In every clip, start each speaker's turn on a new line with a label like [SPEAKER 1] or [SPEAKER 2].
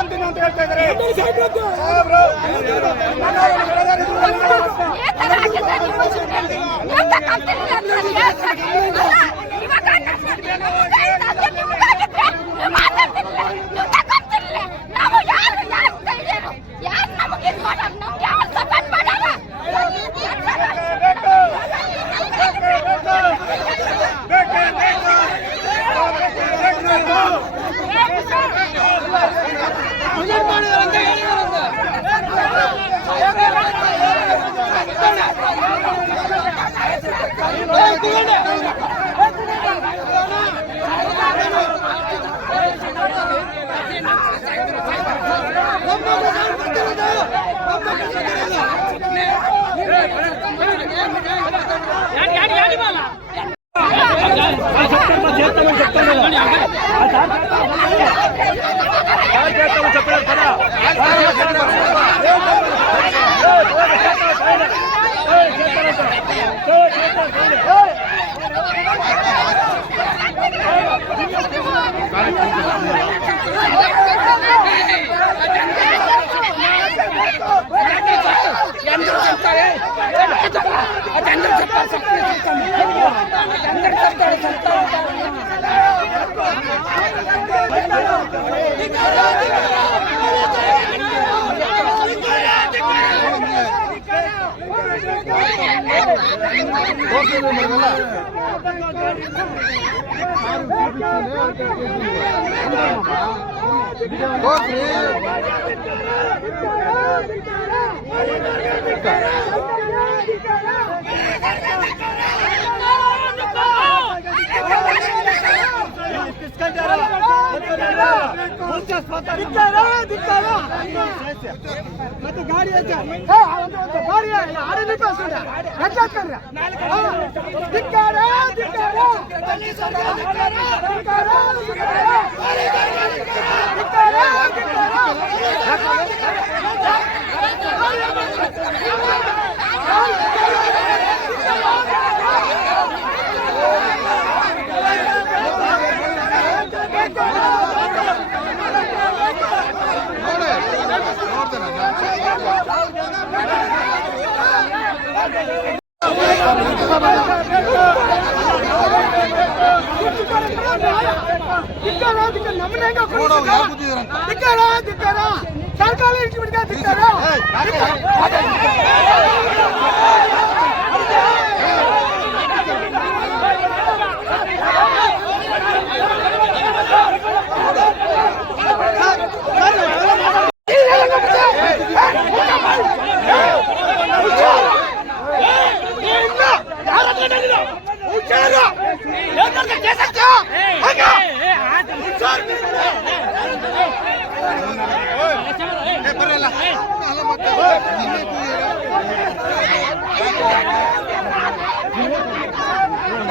[SPEAKER 1] ತಂತೀನಿ ಅಂತ ಹೇಳ್ತಾ ಇದ್ದಾರೆ.
[SPEAKER 2] ಮತ್ತೆ ಗಾಡಿ ಐತೆ ಹೇ, ಒಂದು ಒಂದು ಗಾಡಿ ಆಡಲಿಕ್ಕೆ ಅಷ್ಟೇ ಎಟ್ಲ ಹಾಕ್ಕೊಂಡ್ರೆ? ಹಾ. ಧಿಕ್ಕಾರ, ಧಿಕ್ಕಾರ. ಧಿಕ್ಕಾರ, ಧಿಕ್ಕಾರ. ಗಾಡಿ ಹೆಂಗ ಕೂರಿಸ್ತಾರೆ? ಧಿಕ್ಕಾರ, ಧಿಕ್ಕಾರ. ಸರ್ಕಾರ ಇಟ್ಬಿಡ್ತಾ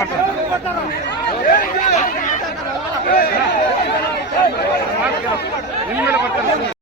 [SPEAKER 2] ಧಿಕ್ಕಾರ.
[SPEAKER 1] ಅಲ್ಲ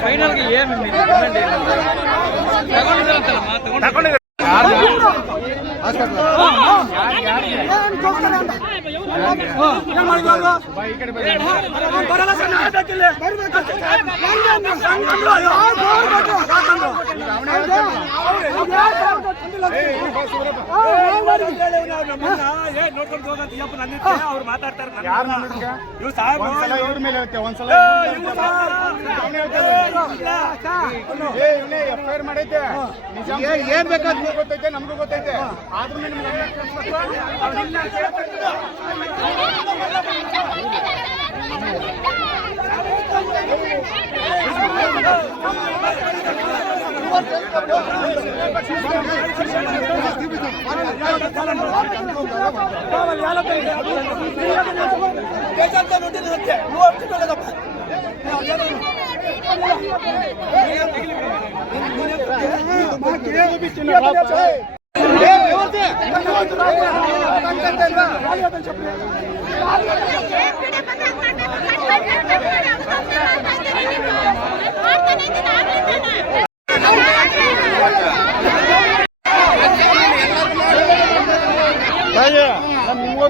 [SPEAKER 3] ಫೈನಲ್ಗೆ ಏನು ನಿಮ್ಮ ಡಿಮ್ಯಾಂಡ್ ಏನು ತಗೊಂಡಿದ್ದಾರಂತಲ್ಲಮ್ಮ ತಗೊಂಡು
[SPEAKER 2] ಏನ್ ಹೋಗ್ತಾನೆ ಅಂತ
[SPEAKER 4] ಏನ್ ಮಾಡಿದ್ವಾಗ ಅವ್ನು ಬರಲ್ಲ ಸರ್ ನಾಳೆ ಬೇಕಿಲ್ಲಿ
[SPEAKER 2] ಬರ್ಬೇಕು ಹೆಂಗೆ ಅಂದ್ರೆ?
[SPEAKER 4] ಸಂಘಂದ್ರು ಅಯ್ಯೋ.
[SPEAKER 2] ಯಾಕ್
[SPEAKER 4] ಯಾಕಂದ್ರು?
[SPEAKER 2] ಹೌದಾ? ಅವ್ರು
[SPEAKER 4] ಮಾತಾಡ್ತಾರೆ
[SPEAKER 5] ಒಂದ್ಸಲ
[SPEAKER 4] ಇವ್ರು-
[SPEAKER 5] ಇವ್ರ ಮೇಲೆ ಹೇಳ್ತೆ ಒಂದ್ಸಲ
[SPEAKER 4] ಏ,
[SPEAKER 5] ಮೇಲೆ
[SPEAKER 4] ಇವ್ರು
[SPEAKER 5] ಹೇಳ್ತೆ.
[SPEAKER 4] ಸಾಹೇಬ್ರು.
[SPEAKER 5] ಅವ್ನೇ ಹೇಳ್ತಾನೆ.
[SPEAKER 4] ಇಲ್ಲ.
[SPEAKER 5] ಏ ಇವನೇ ಎಫ್ ಐ ಆರ್ ಮಾಡೈತೆ ಏನ್ ಬೇಕಾದ್ ನಿಮ್ಗೂ ಗೊತ್ತೈತೆ ನಮಗೂ ಗೊತ್ತೈತೆ ಆದ್ರೂ ನಿಮ್ಗೆ ಗಮನ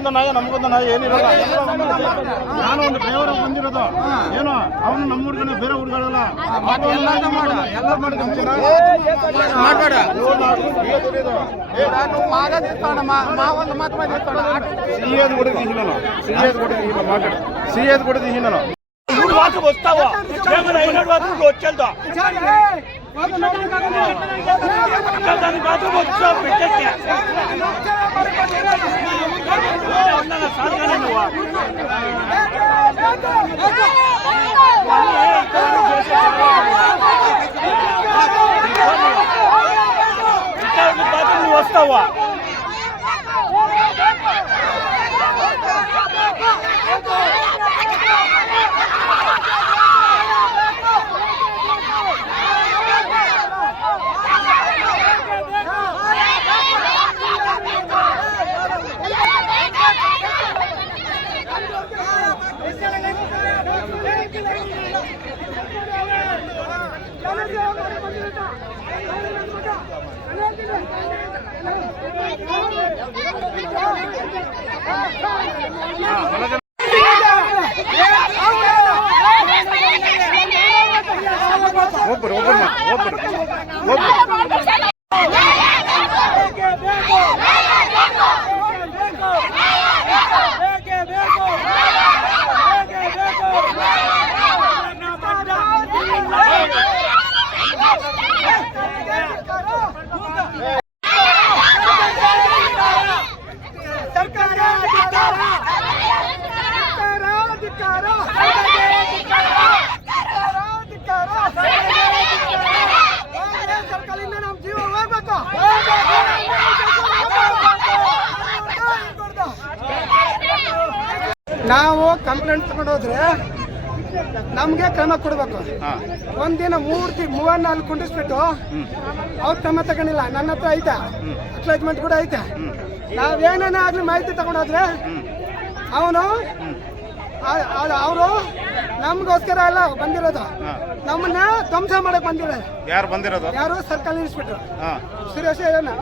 [SPEAKER 5] ನಾನ್ ನಿಮ್ಗೊಂದು ನಾಯಿ ನಮಗೊಂದು ನಾಯಿ ಏನಿರಲ್ಲ ನಾನು ಒಂದು ಡ್ರೈವರ್ ಬಂದಿರೋದು ಏನು ಅವನು ನಮ್ಮ ಹುಡುಗನ ಬೇರೆ ಹುಡುಗರಲ್ಲ ಎಲ್ಲ ಮಾಡ್ಕೊಂತೀನಿ ಮಾಡಬೇಡ ಸಿಹಿಯದು ಕೊಡೋದು ಹೀನನು ಸಿಹಿಯದು కొడుకు హీన మాట్లాడు సిఎది కొడుకు హీనను
[SPEAKER 4] మూడు వాటికి వస్తావా ఏమైనా అయినాడు వాటికి వచ్చేద్దా దాని మాత్రం వచ్చా పెట్టే సాధన నువ్వు నువ్వు వస్తావా
[SPEAKER 5] ಒಬ್ಬರು ಒಬ್ಬರು ಒಬ್ಬರು ಒಬ್ಬರು
[SPEAKER 2] ನಾವು ಕಂಪ್ಲೇಂಟ್ ತಗೊಂಡೋದ್ರೆ ನಮ್ಗೆ ಕ್ರಮ ಕೊಡ್ಬೇಕು. ಒಂದಿನ ಮೂರ್ತಿ ಮೂವತ್ನಾಲ್ಕು ಕುಂಡಿಸ್ಬಿಟ್ಟು ಅವ್ರ ಕ್ರಮ ತಗೊಂಡಿಲ್ಲ. ನನ್ನ ಹತ್ರ ಐತೆ. ಅಟ್ಲಾಜ್ಮೆಂಟ್ ಕೂಡ ಐತೆ. ನಾವೇನೇ ಆಗ್ಲಿ ಮಾಹಿತಿ ತಗೊಂಡೋದ್ರೆ ಅವನು ಅವರು ನಮ್ಗೋಸ್ಕರ ಎಲ್ಲ ಬಂದಿರೋದು. ನಮ್ಮನ್ನ ಧ್ವಂಸ ಮಾಡಕ್ ಬಂದಿರೋದು
[SPEAKER 5] ಯಾರು ಬಂದಿರೋದು?
[SPEAKER 2] ಯಾರು ಸರ್ಕಲ್ ಇನ್ಸ್ಪೆಕ್ಟರ್ ಸುರೇಶ್ ಏನೋ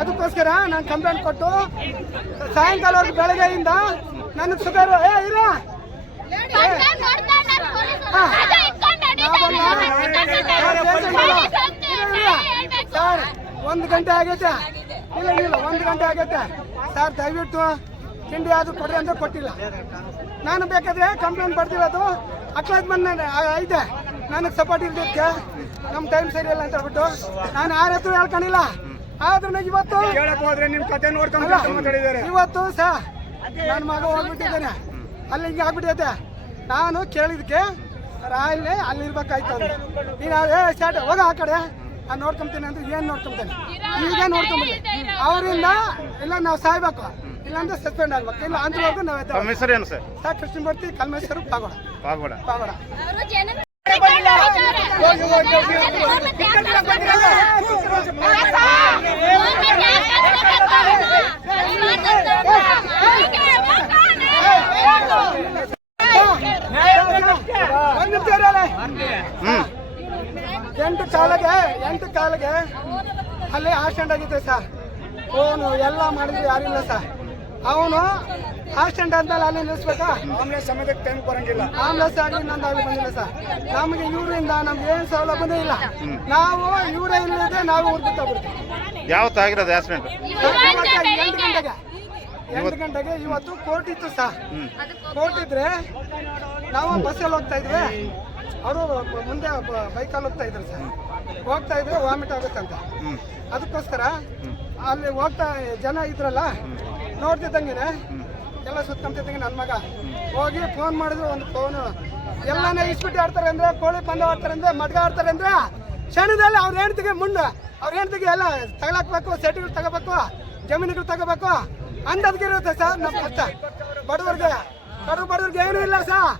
[SPEAKER 2] ಅದಕ್ಕೋಸ್ಕರ ನಾನು ಕಂಪ್ಲೇಂಟ್ ಕೊಟ್ಟು ಸಾಯಂಕಾಲವರೆಗೆ ಬೆಳಗ್ಗೆಯಿಂದ ನನಗೆ ಸುಗರ್ ಏ ಇರ. ಸರ್ ಒಂದು ಗಂಟೆ ಆಗೈತೆ. ಇಲ್ಲ ಇಲ್ಲ ಒಂದು ಗಂಟೆ ಆಗೈತೆ. ಸರ್ ದಯವಿಟ್ಟು ತಿಂಡಿ ಆದ್ರೂ ಕೊಡ್ರಿ ಅಂದ್ರೆ ಕೊಟ್ಟಿಲ್ಲ. ನಾನು ಬೇಕಾದ್ರೆ ಕಂಪ್ಲೇಂಟ್ ಬರ್ದಿರೋದು ಅದು. ಬಂದ ಐತೆ. ನನಗೆ ಸಪೋರ್ಟ್ ಇರ್ದಕ್ಕೆ ನಮ್ಮ ಟೈಮ್ ಸರಿ ಇಲ್ಲ ಅಂತ ಹೇಳ್ಬಿಟ್ಟು ನಾನು ಯಾರ ಹತ್ರ ಹೇಳ್ಕೊಂಡಿಲ್ಲ. ಆದ್ರೂ ಇವತ್ತು ಇವತ್ತು ಸಹ ನನ್ನ ಮಗ ಹೋಗ್ಬಿಟ್ಟಿದ್ದಾನೆ ಅಲ್ಲಿ ಹಿಂಗೆ ಆಗ್ಬಿಟ್ಟೈತೆ ನಾನು ಕೇಳಿದಕ್ಕೆ ರಾಯಲ್ಲೇ ಅಲ್ಲಿ ಇರ್ಬೇಕಾಯ್ತು ಅಂದ್ರೆ ನೀನು ಏ ಸ್ಟಾರ್ಟ್ ಹೋಗ ಆ ಕಡೆ ನಾನು ನೋಡ್ಕೊಂತೀನಿ ಅಂದ್ರೆ ಏನು ನೋಡ್ಕೊಂತೀನಿ ಈಗ ನೋಡ್ಕೊಂಬಿಡಿ ಅವರಿಂದ ಇಲ್ಲ ನಾವು ಸಾಯ್ಬೇಕು ಇಲ್ಲಾಂದ್ರೆ ಸಸ್ಪೆಂಡ್ ಆಗ್ಬೇಕು ಇಲ್ಲ ಅಂದ್ರವರೆಗೂ ನಾವು
[SPEAKER 5] ತಮ್ಮ ಹೆಸರು ಏನು ಸರ್
[SPEAKER 2] ಸರ್ ಕೃಷ್ಣಮೂರ್ತಿ ಕಲ್ಮೇಶ್ವರ ಪಾಗೋಡ
[SPEAKER 5] ಪಾಗೋಡ
[SPEAKER 2] ಪಾಗೋಡ ಹೋಗಿ ಹೋಗಿ
[SPEAKER 5] ಹೋಗಿ
[SPEAKER 2] ಎಂಟು ಕಾಲಿಗೆ ಎಂಟು ಕಾಲಿಗೆ. ಅಲ್ಲಿ ಆಕ್ಸಿಡೆಂಟ್ ಆಗಿದೆ ಸರ್ ಫೋನು ಎಲ್ಲ ಮಾಡಿದ್ರು ಯಾರಿಲ್ಲ ಸರ್. ಅವನು ಆಕ್ಸಿಡೆಂಟ್ ಅಂತ ಅಲ್ಲಿ ನಿಲ್ಲಿಸ್ಬೇಕಾ?
[SPEAKER 6] ಆಂಬುಲೆನ್ಸ್ ಸಮಯಕ್ಕೆ ಟೈಮ್ ಕೊಡಂಗಿಲ್ಲ.
[SPEAKER 2] ಆಂಬ್ಲೆನ್ಸ್ ಆಗಲಿ ನಂದು ಆಗಲಿ ಬಂದಿಲ್ಲ ಸರ್. ನಮಗೆ ಇವರಿಂದ ನಮ್ಗೆ ಏನು ಸೌಲಭ್ಯನೇ ಇಲ್ಲ. ನಾವು ಇವರೇ ಇಲ್ಲದೆ ನಾವು ತಗೊಳ್ತೀವಿ
[SPEAKER 5] ಯಾವತ್ತಾಗಿರೋದು ಆಕ್ಸಿಡೆಂಟ್
[SPEAKER 2] ಎಂಟು ಗಂಟೆಗೆ ಎಂಟು ಗಂಟೆಗೆ ಇವತ್ತು ಕೋರ್ಟ್ ಇತ್ತು ಸರ್. ಕೋರ್ಟ್ ಇದ್ರೆ ನಾವು ಬಸ್ಸಲ್ಲಿ ಹೋಗ್ತಾ ಇದ್ವಿ. ಅವರು ಮುಂದೆ ಬೈಕಲ್ಲಿ ಹೋಗ್ತಾ ಇದ್ರು ಸರ್. ಹೋಗ್ತಾ ಇದ್ರೆ ವಾಮಿಟ್ ಆಗುತ್ತಂತ. ಅದಕ್ಕೋಸ್ಕರ ಅಲ್ಲಿ ಹೋಗ್ತಾ ಜನ ಇದ್ರಲ್ಲ ನೋಡ್ತಿದ್ದಂಗೆ ಎಲ್ಲ ಸುತ್ತಂತಿದ್ದಂಗೆ ನನ್ನ ಮಗ. ಹೋಗಿ ಫೋನ್ ಮಾಡಿದ್ರು, ಒಂದು ಫೋನು ಎಲ್ಲಾನೇ ಇಸ್ಬಿಟ್ಟು ಆಡ್ತಾರೆ ಅಂದ್ರೆ, ಕೋಳಿ ಪಂದ್ಯ ಆಡ್ತಾರೆ ಅಂದ್ರೆ, ಮಡ್ಗ ಆಡ್ತಾರೆ ಅಂದ್ರೆ, ಕ್ಷಣದಲ್ಲಿ ಅವ್ರ ಹೆಣ್ತಿಗೆ ಮುಂದೆ ಅವ್ರ ಹೆಣ್ತಿಗೆ ಎಲ್ಲ ತಗೊಳಕ್ಬೇಕು, ಸೆಟ್ಗಳು ತಗೋಬೇಕು, ಜಮೀನುಗಳು ತಗೋಬೇಕು. ಅಂದದ್ಗೆ ಇರುತ್ತೆ ಸರ್ ನಮ್ಮ ಕಷ್ಟ. ಬಡವ್ರಿಗೆ ಬಡವ್ರ ಬಡವ್ರಿಗೆ ಏನೂ ಇಲ್ಲ ಸರ್.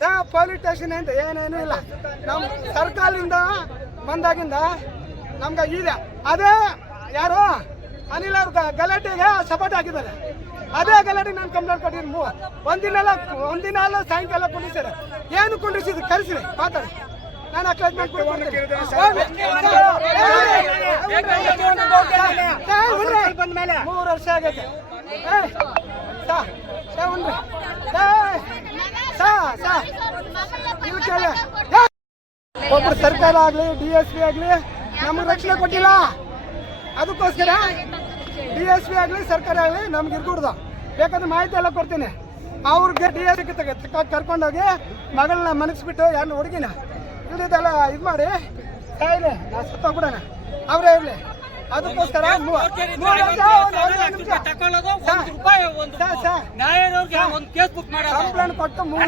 [SPEAKER 2] ಸರ್ ಪೊಲೀಸ್ ಸ್ಟೇಷನ್ ಅಂತ ಏನೇನು ಇಲ್ಲ. ನಮ್ಮ ಸರ್ಕಾರದಿಂದ ಬಂದಾಗಿಂದ ನಮ್ಗೆ ಇದೆ. ಅದೇ ಯಾರು ಅನಿಲ್ ಅವ್ರ ಗಲಾಟೆಗೆ ಸಪೋರ್ಟ್ ಹಾಕಿದ್ದಾರೆ ಅದೇ ಗಲಾಟೆ ನಾನು ಕಂಪ್ಲೇಂಟ್ ಕೊಟ್ಟಿದ್ದೀನಿ. ಮೂವ ಒಂದಿನ ಒಂದಿನ ಅಲ್ಲ ಸಾಯಂಕಾಲ ಕುಂಡಿಸಿದ್ರೆ ಏನು ಕುಂಡಿಸಿದ್ರು ಕರೆಸಿ ಮಾತಾಡಿ. ನಾನು ಅಕ್ಲಾಜ್ಮೆಂಟ್ ಮೂರು ವರ್ಷ ಆಗೈತೆ ಒಬ್ರು ಸರ್ಕಾರ ಆಗ್ಲಿ ಡಿ ಎಸ್ ಪಿ ಆಗ್ಲಿ ನಮ್ಗೆ ರಕ್ಷಣೆ ಕೊಟ್ಟಿಲ್ಲ. ಅದಕ್ಕೋಸ್ಕರ ಡಿ ಎಸ್ ಪಿ ಆಗಲಿ ಸರ್ಕಾರ ಆಗಲಿ ನಮ್ಗೆ ಇರ್ಕೂಡ್ದು ಬೇಕಾದ್ರೆ ಮಾಹಿತಿ ಎಲ್ಲ ಕೊಡ್ತೀನಿ. ಅವ್ರಿಗೆ ಡಿ ಎಸ್ ಪಿ ಕರ್ಕೊಂಡೋಗಿ ಮಗಳನ್ನ ಮನಗಿಸ್ಬಿಟ್ಟು ಯಾರನ್ನ ಹುಡುಗಿನ ಇಲ್ದಿದ್ದೆಲ್ಲ ಇದು ಮಾಡಿ ಸಾಯಿಲೆ ನಾ ಸತ್ತೋಗ್ಬಿಡೋಣ ಅವರೇ ಇರಲಿ. ಅದಕ್ಕೋಸ್ಕರ ಕಂಪ್ಲೇಂಟ್ ಕೊಟ್ಟು ಮೂರು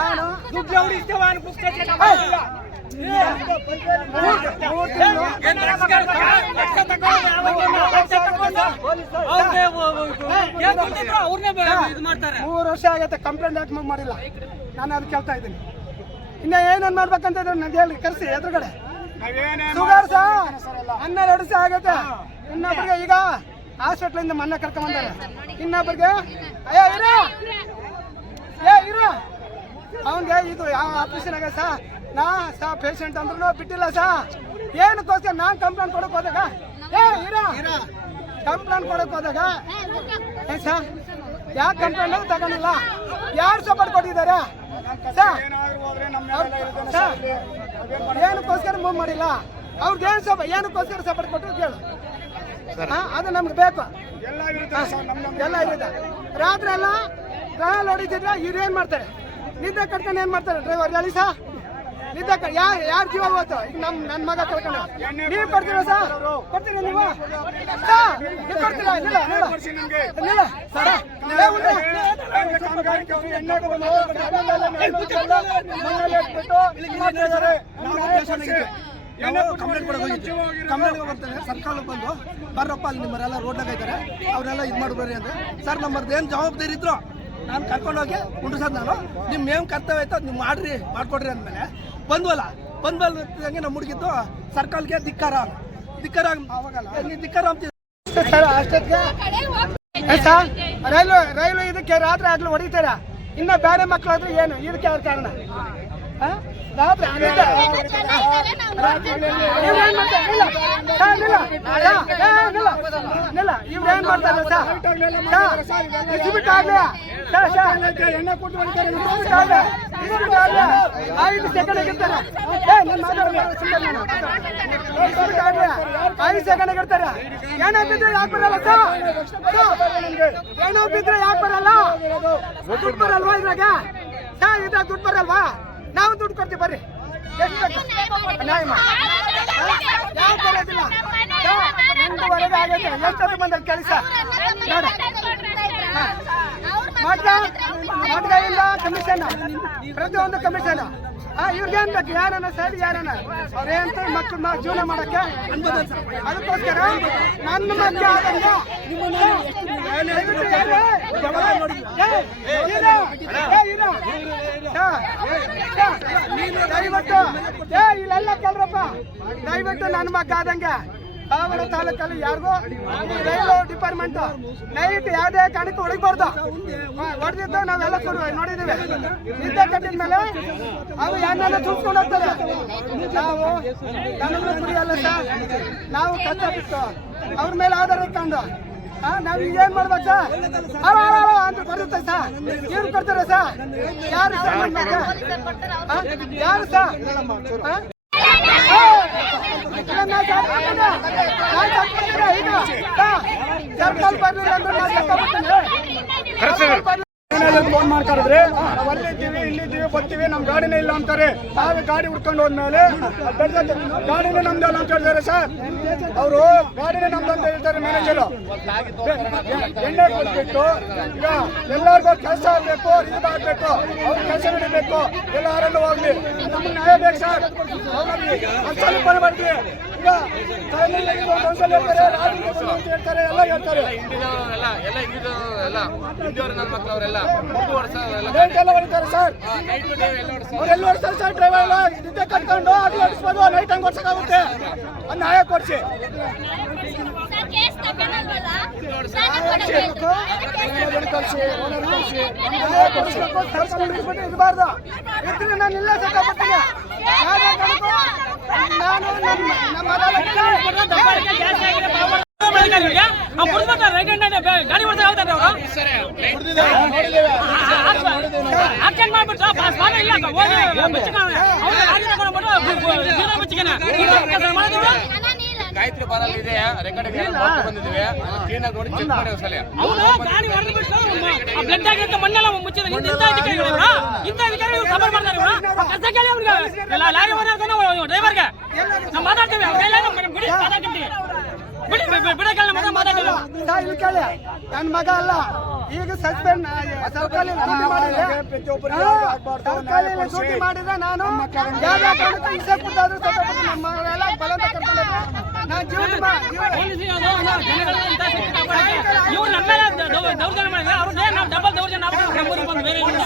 [SPEAKER 2] ನಾನು
[SPEAKER 4] ದುಡ್ಡು
[SPEAKER 2] ಮೂರು
[SPEAKER 4] ಇದು
[SPEAKER 2] ವರ್ಷ ಆಗೈತೆ ಕಂಪ್ಲೇಂಟ್ ಯಾಕೆ ಮಾಡಿಲ್ಲ. ನಾನು ಅದು ಕೇಳ್ತಾ ಇದ್ದೀನಿ. ಇನ್ನ ಏನೇನ್ ಮಾಡ್ಬೇಕಂತ ಇದ್ರೆ ನಂಗೆ ಹೇಳಿ, ಕರ್ಸಿ ಎದುರುಗಡೆ. ಸುಧಾರ್ಸ ಹನ್ನೆರಡು ವರ್ಷ ಆಗೈತೆ. ಇನ್ನೊಬ್ರಿಗೆ ಈಗ ಹಾಸ್ಪಿಟ್ಲಿಂದ ಮೊನ್ನೆ ಕರ್ಕೊಂಡ್ ಬಂದಾರೆ. ಇನ್ನೊಬ್ರಿಗೆ, ಅಯ್ಯೋ, ಇರು. ಏ, ಇರು. ಅವನ್ಗೆ ಇದು ಯಾವ ಆಪರೇಷನ್ ಆಗ ಸಾ? ನಾ ಸಾ ಪೇಷಂಟ್ ಅಂದ್ರೂ ಬಿಟ್ಟಿಲ್ಲ ಸಾ. ಏನಕ್ಕೋಸ್ಕರ ನಾನು ಕಂಪ್ಲೇಂಟ್ ಕೊಡಕ್ ಹೋದಾಗ? ಏ ಇರ ಕಂಪ್ಲೇಂಟ್ ಕೊಡಕ್ ಹೋದಾಗ? ಏ ಸಾ ಯಾಕೆ ಕಂಪ್ಲೇಂಟ್ ತಗೊಂಡಿಲ್ಲ? ಯಾರು ಸಪೋರ್ಟ್ ಕೊಟ್ಟಿದ್ದಾರೆ? ಸಾ ಏನಕ್ಕೋಸ್ಕರ ಮೂವ್ ಮಾಡಿಲ್ಲ? ಅವ್ರಿಗೆ ಏನು ಸಪ ಏನಕ್ಕೋಸ್ಕರ ಸಪೋರ್ಟ್ ಕೊಟ್ಟರು ಕೇಳು. ಹಾ, ಅದು ನಮ್ಗೆ ಬೇಕು. ಎಲ್ಲ ಇರುತ್ತೆ ರಾತ್ರಿ ಎಲ್ಲ ಹೊಡಿತಿದ್ರೆ ಇವ್ರು ಏನ್ ಮಾಡ್ತಾರೆ? ನಿದ್ದೆ ಕಟ್ಕೊಂಡು ಏನ್ ಮಾಡ್ತಾರೆ ಡ್ರೈವರ್ ಹೇಳಿ ಸಾ? ನಿದ್ದೆ ಯಾರು ಯಾರು ಜೀವ ಹೋಯ್ತು? ಈಗ ನಮ್ ನನ್ನ ಮಗ ಕಳ್ಕೊಂಡು. ನೀವು ಕೊಡ್ತೀರ ಸರ್? ಕೊಡ್ತೀರ ನೀವು? ನೀವು ಕೊಡ್ತೀರಾ? ಇಲ್ಲ ಸರ.
[SPEAKER 6] ಕಂಪ್ಲೇಂಟ್ ಕಂಪ್ಲೇಂಟ್ ಬರ್ತಾರೆ ಸರ್ಕಾರ ಬಂದು ಬರ್ರಪ್ಪ ಅಲ್ಲಿ ನಿಮ್ಮರೆಲ್ಲ ರೋಡ್ನಾಗ ಇದ್ದಾರೆ. ಅವರೆಲ್ಲ ಇದು ಮಾಡ್ಬೇಡ್ರಿ ಅಂದ್ರೆ. ಸರ್ ನಮ್ಮದು ಏನು ಜವಾಬ್ದಾರಿ ಇದ್ರು ನಾನು ಕರ್ಕೊಂಡೋಗಿ ಕುಂಡ್ರಸೋದು ನಾನು. ನಿಮ್ಮ ಏನು ಕರ್ತವ್ಯ ಆಯ್ತು ಅದು ನೀವು ಮಾಡ್ರಿ ಮಾಡ್ಕೊಡ್ರಿ ಅಂದಮೇಲೆ ಬಂದ್ವಲ್ಲ? ಬಂದ್ವಲ್ಲ ನಮ್ಮ ಹುಡುಗಿದ್ದು ಸರ್ಕಲ್ಗೆ ಧಿಕ್ಕಾರ. ಧಿಕ್ಕಾರ ಧಿಕ್ಕಾರ
[SPEAKER 2] ರೈಲು ರೈಲು ಇದಕ್ಕೆ ರಾತ್ರಿ ಆಗ್ಲೂ ಹೊಡಿತೀರಾ? ಇನ್ನ ಬೇರೆ ಮಕ್ಕಳಾದ್ರೆ ಏನು? ಇದಕ್ಕೆ ಯಾವ ಕಾರಣ? ಇವ್ರೇನ್ ಮಾಡ್ತಾರೆ? ಐದು ಸೆಕೆಂಡ್. ಏ, ಐದು ಸೆಕೆಂಡ್ ಇರ್ತಾರೆ. ಏನೋ ಬಿದ್ರೆ ಯಾಕೆ ಬರಲ್ಲ ಏನೋ ಬಿದ್ರೆ ಯಾಕೆ ಬರಲ್ಲ? ದುಡ್ಡು ಬರಲ್ವಾ ಇದ್ರಾಗ? ಇದ್ರಾಗ ದುಡ್ಡು ಬರಲ್ವಾ? ನಾವು ದುಡ್ಡು ಕೊಡ್ತೀವಿ ಬರ್ರಿ ನ್ಯಾಯ ಯಾವ ಆಗೈತೆ ಎಷ್ಟೊತ್ತು ಬಂದಲ್ಲಿ ಕೆಲಸ ನೋಡ ಮಾಡ್ಕ ಇಲ್ಲ ಕಮಿಷನ್ ಪ್ರತಿಯೊಂದು ಕಮಿಷನ್ ಆ ಇವ್ರಿಗೇನ್ ಬೇಕು ಯಾರನ್ನ ಸೈಡ್ ಯಾರನ್ನ ಅವ್ರೇಂತ ಮಕ್ಕಳು ಜೀವನ ಮಾಡಕ್ಕೆ ಅದಕ್ಕೋಸ್ಕರ ನನ್ನ ಮಧ್ಯ ದಯವಿಟ್ಟು? ದಯವಿಟ್ಟು ಏ ಇಲ್ಲೆಲ್ಲ ಕೇಳ್ರಪ್ಪ ದಯವಿಟ್ಟು ನನ್ನ ಮಗ ಆದಂಗೆ ಧಾರವಾಡ ತಾಲೂಕಲ್ಲಿ ಯಾರಿಗೂ ರೈಲ್ವೆ ರೈಲು ಡಿಪಾರ್ಟ್ಮೆಂಟ್ ನೈಟ್ ಯಾವುದೇ ಕಾರಣಕ್ಕೆ ಹೊಡಿಬಾರ್ದು ಹೊಡೆದಿದ್ದು ನಾವೆಲ್ಲ ಕೊಡುವ ನೋಡಿದ್ದೀವಿ ನಿದ್ದೆ ಕಟ್ಟಿದ ಮೇಲೆ ಅವು ಯಾರನ್ನ ತುಂಬಿಸ್ಕೊಂಡು ಹೋಗ್ತಾರೆ ನಾವು ನನ್ನ ಕುಡಿಯಲ್ಲ ನಾವು ಕಷ್ಟ ಬಿಟ್ಟು ಅವ್ರ ಮೇಲೆ ಆಧಾರ ಇಟ್ಕೊಂಡು ನಾವ್ ಏನ್ ಮಾಡ್ಬೇಕು ಸರ್? ಅಂತ ಬರುತ್ತೆ ಸರ್. ಇವ್ರು ಕೊಡ್ತಾರೆ ಸರ್? ಯಾರು? ಯಾರು ಸರ್? ಸರ್ಕಲ್ ಬರ್ಲಿಲ್ಲ ಅಂದ್ರೆ ಫೋನ್ ಮಾಡ್ತಾರಿದ್ರೆ ನಾವು ಅಲ್ಲಿದ್ದೀವಿ, ಇಲ್ಲಿದ್ದೀವಿ, ಬರ್ತೀವಿ ನಮ್ಮ ಗಾಡಿನೇ ಇಲ್ಲ ಅಂತಾರೆ. ನಾವೇ ಗಾಡಿ ಹುಡ್ಕೊಂಡು ಹೋದ್ಮೇಲೆ ಗಾಡಿನೇ ನಮ್ದಲ್ಲ ಅಂತ ಹೇಳ್ತಾರೆ ಸರ್. ಅವರು ಗಾಡಿನೇ ನಮ್ದು ಅಂತ ಹೇಳ್ತಾರೆ ಮ್ಯಾನೇಜರು ಎಣ್ಣೆ ಕೊಟ್ಬಿಟ್ಟು, ಈಗ ಎಲ್ಲರಿಗೂ ಕೆಲಸ ಆಗ್ಬೇಕು, ಇದು ಆಗ್ಬೇಕು, ಅವ್ರ ಕೆಲಸ ನಡಿಬೇಕು ಎಲ್ಲಾರಲ್ಲೂ ಹೋಗ್ಲಿ. ನಮ್ಗೆ ನ್ಯಾಯ ಬೇಕು ಸರ್. ಬರ್ಬಾರ್ದು ಹೇಳ್ತಾರೆ ಎಲ್ಲ ಹೇಳ್ತಾರೆ.
[SPEAKER 7] ಎಲ್ಲ ಎಲ್ಲ ಎಲ್ಲ ಹಿಂದಿಯವ್ರು ನನ್ನ ಮಕ್ಕಳು ಅವರೆಲ್ಲ ಮೂರು ವರ್ಷ
[SPEAKER 2] ಎಲ್ಲ ಹೊಡಿತಾರೆ ಸರ್ ಸರ್ ಡ್ರೈವರ್ ಎಲ್ಲ ನಿದ್ದೆ ಕಟ್ಕೊಂಡು ಅದು ಓಡಿಸ್ಬೋದು ನೈಟ್ ಹಂಗೆ ಕೊಡಿಸಿ
[SPEAKER 1] ಕೇಸ್ ತಗೊಳಲ್ವಲ್ಲ
[SPEAKER 2] ಕಳಿಸಿ. ಓನರ್ ಕಳಿಸಿ. ನ್ಯಾಯ ಕೊಡಿಸ್ಬೇಕು ಸರ್ಕಾರ ಹಿಡಿಸ್ಬಿಟ್ಟು ಇರಬಾರ್ದು. ಇದ್ರೆ ನಾನು ಇಲ್ಲೇ ನಾನು ನಮ್ಮ ನಮ್ಮ
[SPEAKER 4] ಗಾಡಿ ಹೋಗ್ತಾರೆ ಅವರು. ಆಕ್ಷನ್ ಮಾಡ್ಬಿಟ್ಟು ಸ್ವಾಮಿ ಇಲ್ಲ ಹೋಗಿ. ಮುಚ್ಚಿಕೊಂಡು ಅವ್ರ ಗಾಡಿ ತಗೊಂಡ್ಬಿಟ್ಟು ಜೀವ ಮುಚ್ಚಿಕೊಂಡು ಮಾಡಿದ್ರು
[SPEAKER 7] ಗಾಯತ್ರಿ ಬಾರಲ್ಲಿ ಇದೆ ರೆಕಾರ್ಡಿಂಗ್ ಬಂದಿದ್ದೀವಿ ಕ್ಲೀನ್ ಆಗಿ ನೋಡಿ ಚೆಕ್ ಮಾಡಿ ಒಂದ್ಸಲ
[SPEAKER 4] ಅವನು ಗಾಡಿ ಹೊಡೆದ್ಬಿಟ್ಟು ಬ್ಲಡ್ ಆಗಿರುತ್ತೆ ಮಣ್ಣೆಲ್ಲ ಮುಚ್ಚಿದ ಇಂಥ ಅಧಿಕಾರಿಗಳು ಇವ್ರು ಇಂಥ ಅಧಿಕಾರಿಗಳು ಸಫರ್ ಮಾಡ್ತಾರೆ ಇವ್ರು ಕಷ್ಟ ಕೇಳಿ ಅವ್ರಿಗೆ ಎಲ್ಲ ಲಾರಿ ಓನರ್ಗೂ ಡ್ರೈವರ್ಗೆ ನಾವು ಮಾತಾಡ್ತೀವಿ ಅವ್ರ ಕೈಲೇ ನಮ್ಮ ಬಿಡಿ ಮಾತಾಡ್ತೀವಿ ಬಿಡಿ ಬಿಡಕ್ಕೆ ನಮ್ಮ ಮಾತಾಡ್ತೀವಿ
[SPEAKER 2] ಸಾ ಇಲ್ಲಿ ಕೇಳಿ ನನ್ನ ಮಗ ಅಲ್ಲ ಈಗ ಸಸ್ಪೆಂಡ್ ಸರ್ಕಾರಿ ಮಾಡಿದ್ರೆ ನಾನು ಹಿಂಸೆ ಕೊಟ್ಟಾದ್ರೂ ಸತ್ತೋಗ್ಬಿಡ್ತೀನಿ. ನಮ್ಮ ಮಗಳೆಲ್ಲ ಬಲವಂತ ಕರ್ಕೊಂಡು ನಾನು ಜೀವನ ಮಾ- ಜೀವನ
[SPEAKER 4] ಇವ್ರು ನಮ್ಮ ಮೇಲೆ ದೌ- ದೌರ್ಜನ್ಯ ಮಾಡಿದ್ರೆ ಅವ್ರಿಗೆ ನಾವು ಡಬಲ್ ದೌರ್ಜನ್ಯ ಆಗ್ಬಿಟ್ಟು ನಮ್ಮೂರಿಗೆ ಬಂದು ಬೇರೆ ಜೊತೆ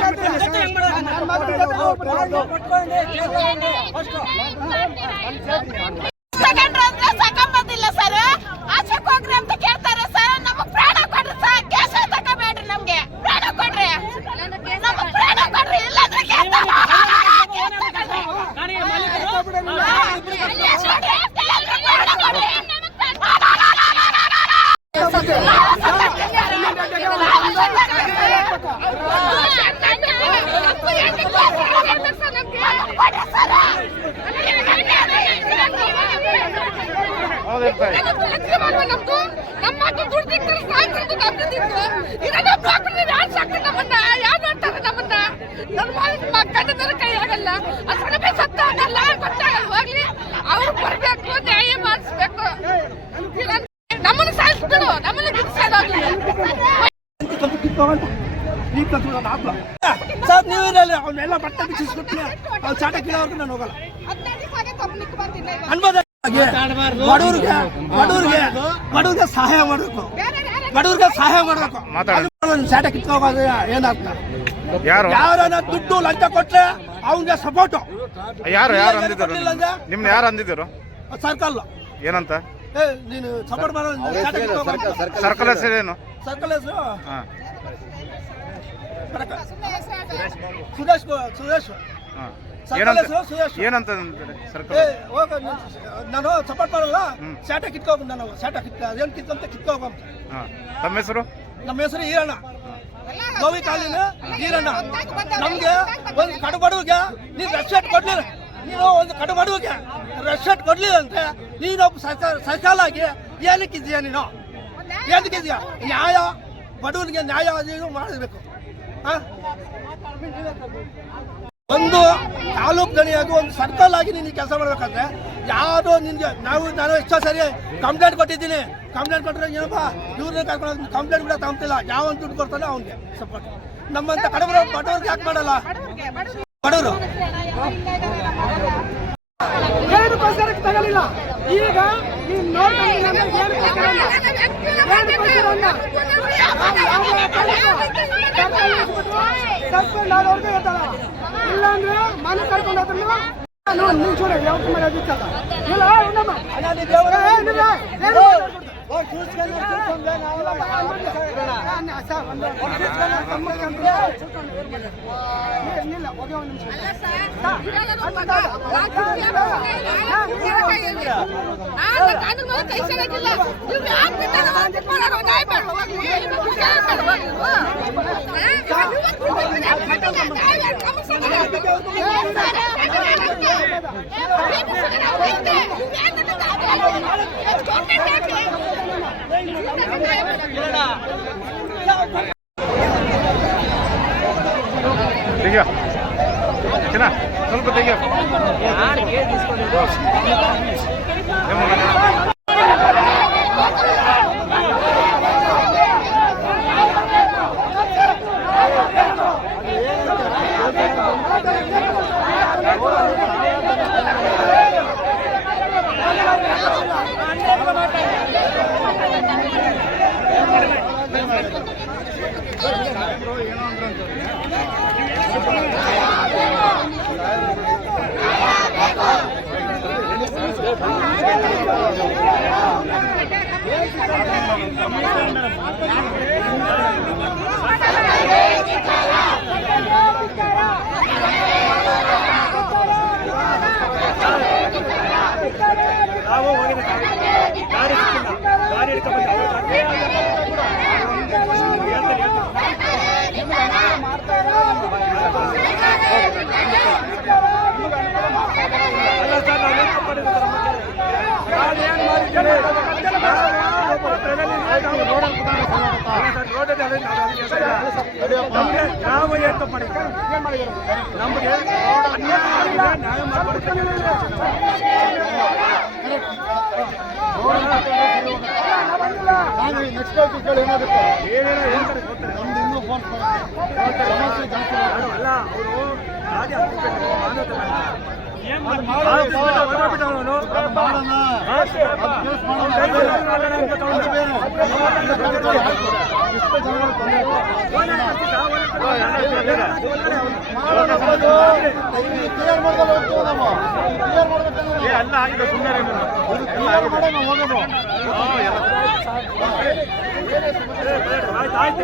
[SPEAKER 4] ಹೆಂಗ್ ಮಾಡೋದು?
[SPEAKER 2] ನನ್ನ ಮಗನ ಜೊತೆ ಹೋಗ್ಬಿಟ್ಟು
[SPEAKER 1] ತಗೊಂಡ್ರು ಅಂದ್ರೆ ತಗೊಂಬಂದಿಲ್ಲ ಸರ್ ಆಚೆಗೆ ಹೋಗ್ರಿ ಅಂತ ಕೇಳ್ತಾರೆ ಸರ್ ನಮಗ್ ಪ್ರಾಣ ಕೊಡ್ರಿ ಸರ್ ಕೇಸ ತಗೋಬೇಡ್ರಿ ನಮ್ಗೆ ಪ್ರಾಣ ಕೊಡ್ರಿ ನಮಗ್ ಪ್ರಾಣ ಕೊಡ್ರಿ ಇಲ್ಲಾಂದ್ರೆ ಕೇಸ್
[SPEAKER 4] ಗಾಡಿ ಮಾಲೀಕರು
[SPEAKER 1] ಅವ್ರು ಬರ್ಬೇಕು ನ್ಯಾಯ ಮಾಡಿಸ್ಬೇಕು ನಮ್ಮನ್ನು ಸಾಯಿಸ್ಬಿಡು ನಮ್ಮನ್ನು ಬಿಡಿಸೋದಾಗ್ಲಿ
[SPEAKER 6] ಸರ್ ನೀವಿರಲ್ಲ ಅವನ್ನೆಲ್ಲ ಬಟ್ಟೆ ಬಿಚ್ಚಿಸ್ಬಿಟ್ಟು ಅವ್ನು ಚಾಟ ಕೀಳೋರ್ಗು ನಾನು ಹೋಗಲ್ಲ ಅನ್ಬೋದ ಬಡವ್ರಿಗೆ ಬಡವ್ರಿಗೆ ಬಡವ್ರಿಗೆ ಸಹಾಯ ಮಾಡಬೇಕು. ಬಡವ್ರಿಗೆ ಸಹಾಯ ಮಾಡಬೇಕು. ಒಂದು ಚಾಟ ಕಿತ್ಕೋಗೋದು ಏನಾಗ್ತ
[SPEAKER 5] ಯಾರು?
[SPEAKER 6] ಯಾರನ್ನ ದುಡ್ಡು ಲಂಚ ಕೊಟ್ರೆ ಅವನಿಗೆ ಸಪೋರ್ಟು
[SPEAKER 5] ಯಾರು ಯಾರು
[SPEAKER 6] ಅಂದಿದ್ದರು?
[SPEAKER 5] ನಿಮ್ನ ಯಾರು ಅಂದಿದ್ರು
[SPEAKER 6] ಸರ್ಕಲ್.
[SPEAKER 5] ಏನಂತ?
[SPEAKER 6] ನೀನು ಸಪೋರ್ಟ್ ಮಾಡೋ ಸರ್ಕಲ್ ಕಿತ್ಕೋಬೇಕು
[SPEAKER 5] ಸರ್ಕಲ್ ಹೆಸರೇನು?
[SPEAKER 6] ಸರ್ಕಲ್ ಹೆಸರು?
[SPEAKER 5] ಹಾ.
[SPEAKER 6] ಸುರೇಶ್. ಸುರೇಶ್.
[SPEAKER 5] ಹಾ. ಏನಂತ ಏನಂತ ಸರ್ಕಲ್
[SPEAKER 6] ಹೋಗ ನಾನು ಸಪೋರ್ಟ್ ಮಾಡಲ್ಲ. ಶಾಟ ಕಿತ್ಕೋಗ ನಾನು ಶಾಟ ಕಿತ್ತ ಅದೇನು ಕಿತ್ತಂತ ಕಿತ್ಕೋಗ
[SPEAKER 5] ನಮ್ಮ ತಮ್ಮ ಹೆಸರು?
[SPEAKER 6] ನಮ್ಮ ಹೆಸರು ಈರಣ್ಣ. ಗೋವಿ ಕಾಲಿನ ಈರಣ್ಣ. ನಮ್ಗೆ ಒಂದು ಕಡು ಬಡವಿಗೆ ನೀನು ರೆಸ್ಪೆಕ್ಟ್ ಕೊಡ್ಲಿಲ್ಲ. ನೀನು ಒಂದು ಕಡು ಬಡವಿಗೆ ರೆಸ್ಪೆಕ್ಟ್ ಕೊಡ್ಲಿಲ್ಲ ಅಂದ್ರೆ ನೀನೊಬ್ಬ ಸರ್ಕಾರ ಆಗಿ ಏನಕ್ಕಿದ್ಯಾ ನೀನು? ಏನಕ್ಕಿದ್ಯಾ ನ್ಯಾಯ ಬಡವನಿಗೆ ನ್ಯಾಯ ಮಾಡಬೇಕು ಹಾ? ಒಂದು ತಾಲೂಕ್ ಅದು ಒಂದು ಸರ್ಕಲ್ ಆಗಿ ನೀನು ಕೆಲಸ ಮಾಡ್ಬೇಕಂದ್ರೆ ಯಾವುದೋ ನಿನ್ಗೆ ನಾವು, ನಾನು ಎಷ್ಟೋ ಸರಿ ಕಂಪ್ಲೇಂಟ್ ಕೊಟ್ಟಿದ್ದೀನಿ. ಕಂಪ್ಲೇಂಟ್ ಕೊಟ್ಟರೆ ಏನಪ್ಪ? ಇವ್ರನ್ನ ಕರ್ಕೊಂಡು ಕಂಪ್ಲೇಂಟ್ ಕೂಡ ತಗೊಂತಿಲ್ಲ. ಯಾವ ದುಡ್ಡು ಕೊಡ್ತಾನೆ ಅವ್ನಿಗೆ ಸಪೋರ್ಟ್ ನಮ್ಮಂತ ಕಡಬರ, ಬಡವ್ರಿಗೆ ಯಾಕೆ ಮಾಡಲ್ಲ? ಬಡವರು.
[SPEAKER 2] ತಗಲಿಲ್ಲ ಈಗ ಸಸ್ಪೆಂಡ್ ಆದವ್ರಿಗೆ ಇರ್ತಾರ ಇಲ್ಲಾಂದ್ರೆ ಮನೆ ಕರ್ಕೊಂಡು ಹೋದ್ರು ನಿನ್ ಚೂಡ ಯಾವ ಕುಮಾರ್ ಅದಿತ್ತಲ್ಲ ಇಲ್ಲ ಕೈ ಏ, ಏನಿಲ್ಲ, ಏನು ಏನಿಲ್ಲ ಹೋಗಿ
[SPEAKER 4] ನಾವು ಏನ್ ತಪ್ಪು ಮಾಡಿದ್ವಿ? ಏನ್ ಮಾಡಿದ್ರು? ನಮ್ಗೆ ನ್ಯಾಯ ಮಾಡ್ಕೊಡ್ತೀವಿ. ಏನೇನೋ ಹೇಳ್ತಾರೆ ಗೊತ್ತಿಲ್ಲ. ಅಲ್ಲ, ಅವ್ರು ಬಿಟ್ಟು ಹೊರಟ್ಬಿಟ್ಟ ಅವನು. ಅಷ್ಟೇ. ಅವ್ನು ಡ್ರೈವರ್ ಮಾಡೋಣ ಅಂತ ತಗೊಂಡ. ಏ, ಅಲ್ಲ ಆಗಿದೆ ಸುಮ್ಮನೆ ಆಯ್ತು ಆಯ್ತು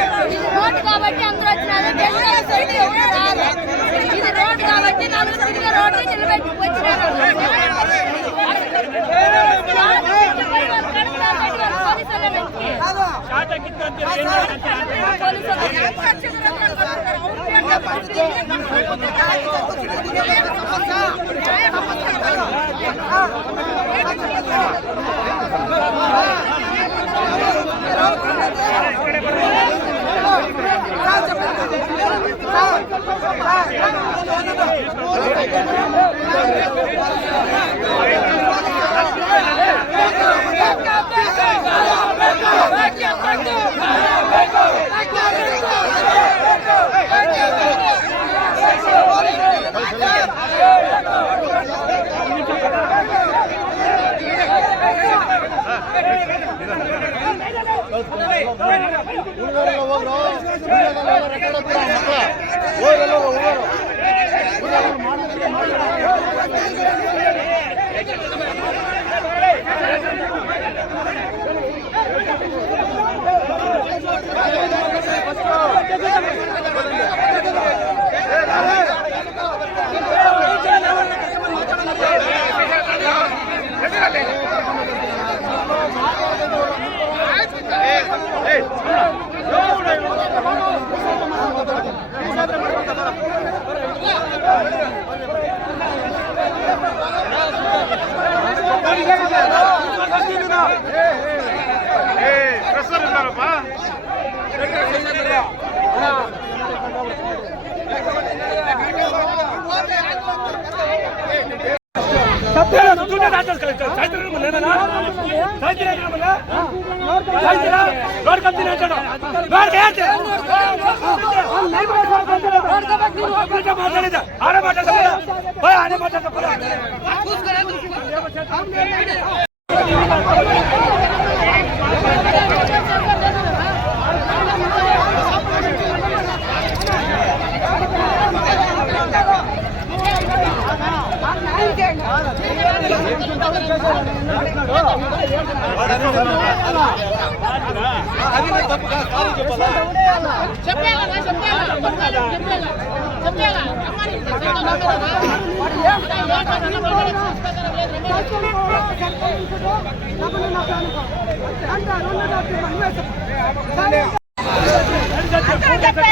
[SPEAKER 1] ఇది రోడ్ కాబట్టి అందరూ వచ్చినారు జెండా సైడ్ ఎవరు రారు ఇది రోడ్ కాబట్టి నలుగురు తిరిగి రోడ్ నిలబెట్టి వచ్చినారు
[SPEAKER 4] ಹೋಗ್ರೋ Come 예,
[SPEAKER 2] 예, 몇
[SPEAKER 4] 살인가 మాట్లాడేదా ఆడ
[SPEAKER 2] మాట్లాడదా ఆడ మాట్లాడదా
[SPEAKER 4] చెప్పే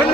[SPEAKER 4] ಒಂದು